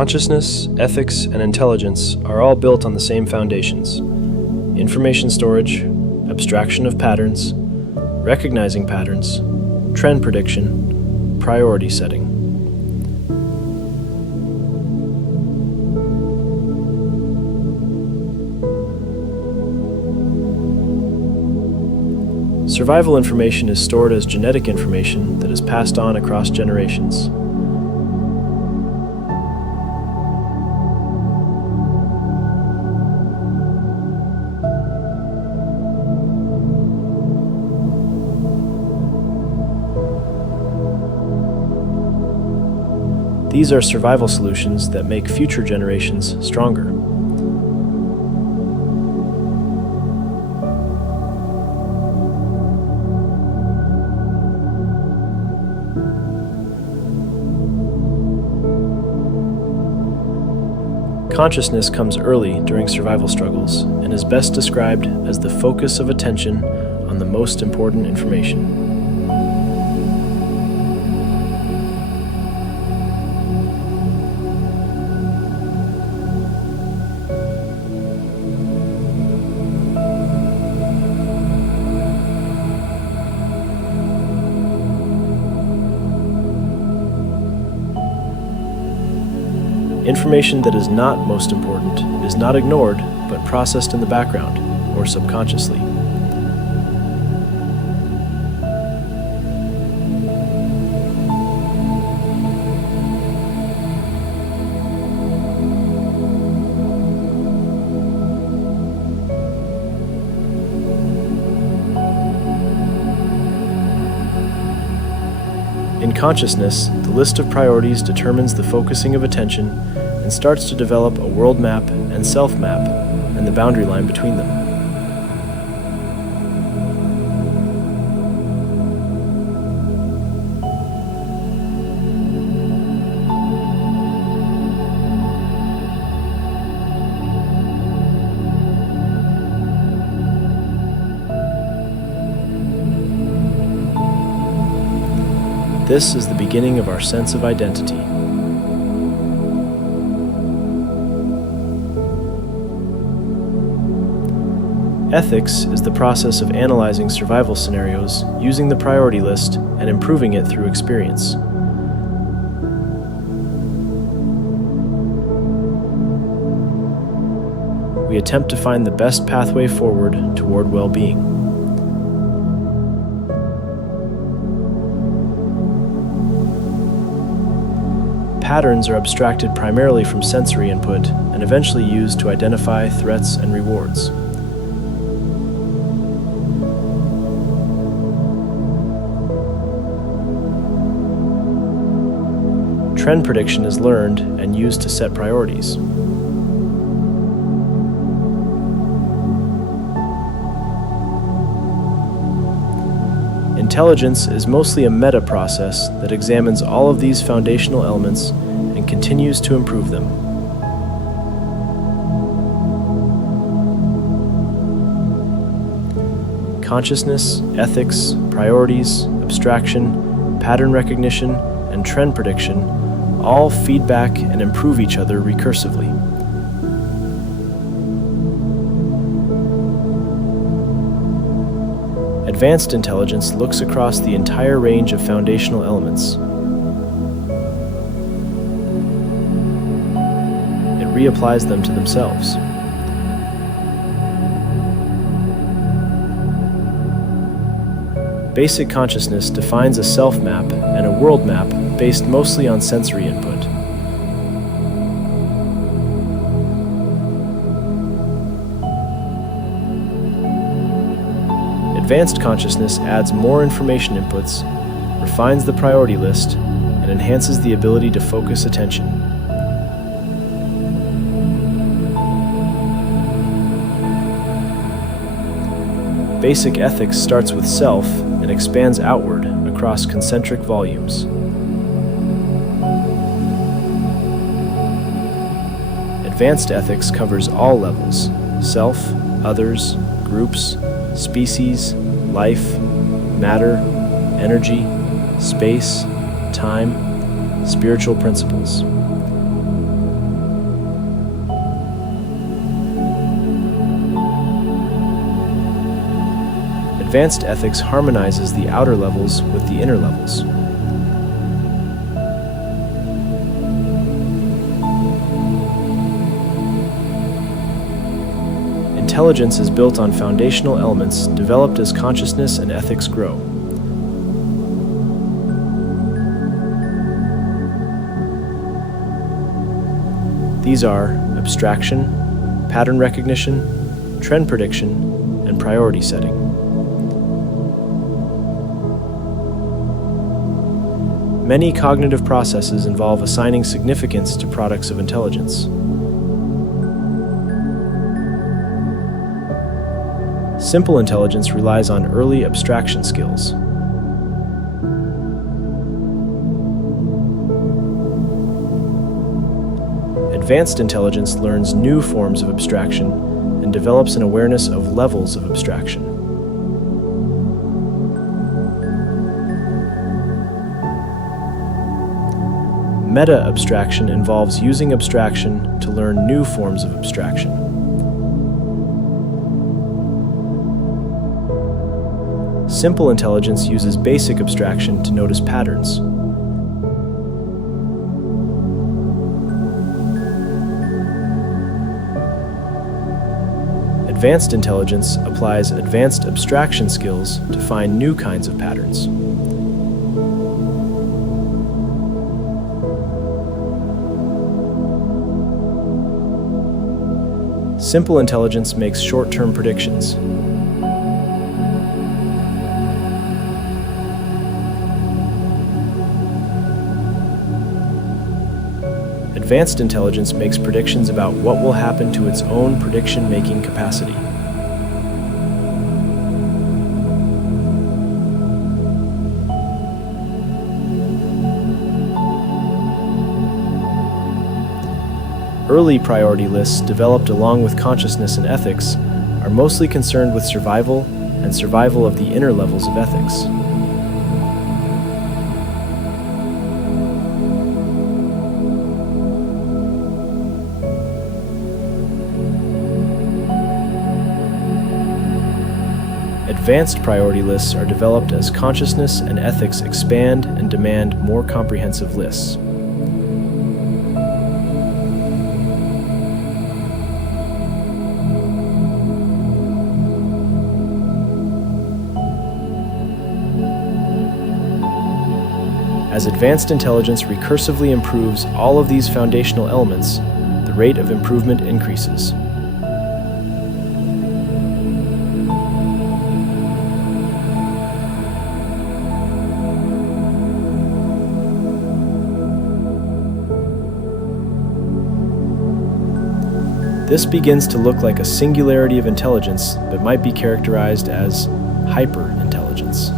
Consciousness, ethics, and intelligence are all built on the same foundations: information storage, abstraction of patterns, recognizing patterns, trend prediction, priority setting. Survival information is stored as genetic information that is passed on across generations. These are survival solutions that make future generations stronger. Consciousness comes early during survival struggles and is best described as the focus of attention on the most important information. Information that is not most important is not ignored, but processed in the background, or subconsciously. In consciousness, the list of priorities determines the focusing of attention and starts to develop a world map and self-map and the boundary line between them. This is the beginning of our sense of identity. Ethics is the process of analyzing survival scenarios using the priority list and improving it through experience. We attempt to find the best pathway forward toward well-being. Patterns are abstracted primarily from sensory input and eventually used to identify threats and rewards. Trend prediction is learned and used to set priorities. Intelligence is mostly a meta process that examines all of these foundational elements and continues to improve them. Consciousness, ethics, priorities, abstraction, pattern recognition, and trend prediction all feed back and improve each other recursively. Advanced intelligence looks across the entire range of foundational elements. It reapplies them to themselves. Basic consciousness defines a self-map and a world map based mostly on sensory input. Advanced consciousness adds more information inputs, refines the priority list, and enhances the ability to focus attention. Basic ethics starts with self and expands outward across concentric volumes. Advanced ethics covers all levels: self, others, groups, species, life, matter, energy, space, time, spiritual principles. Advanced ethics harmonizes the outer levels with the inner levels. Intelligence is built on foundational elements developed as consciousness and ethics grow. These are abstraction, pattern recognition, trend prediction, and priority setting. Many cognitive processes involve assigning significance to products of intelligence. Simple intelligence relies on early abstraction skills. Advanced intelligence learns new forms of abstraction and develops an awareness of levels of abstraction. Meta-abstraction involves using abstraction to learn new forms of abstraction. Simple intelligence uses basic abstraction to notice patterns. Advanced intelligence applies advanced abstraction skills to find new kinds of patterns. Simple intelligence makes short-term predictions. Advanced intelligence makes predictions about what will happen to its own prediction-making capacity. Early priority lists developed along with consciousness and ethics are mostly concerned with survival and survival of the inner levels of ethics. Advanced priority lists are developed as consciousness and ethics expand and demand more comprehensive lists. As advanced intelligence recursively improves all of these foundational elements, the rate of improvement increases. This begins to look like a singularity of intelligence that might be characterized as hyper-intelligence.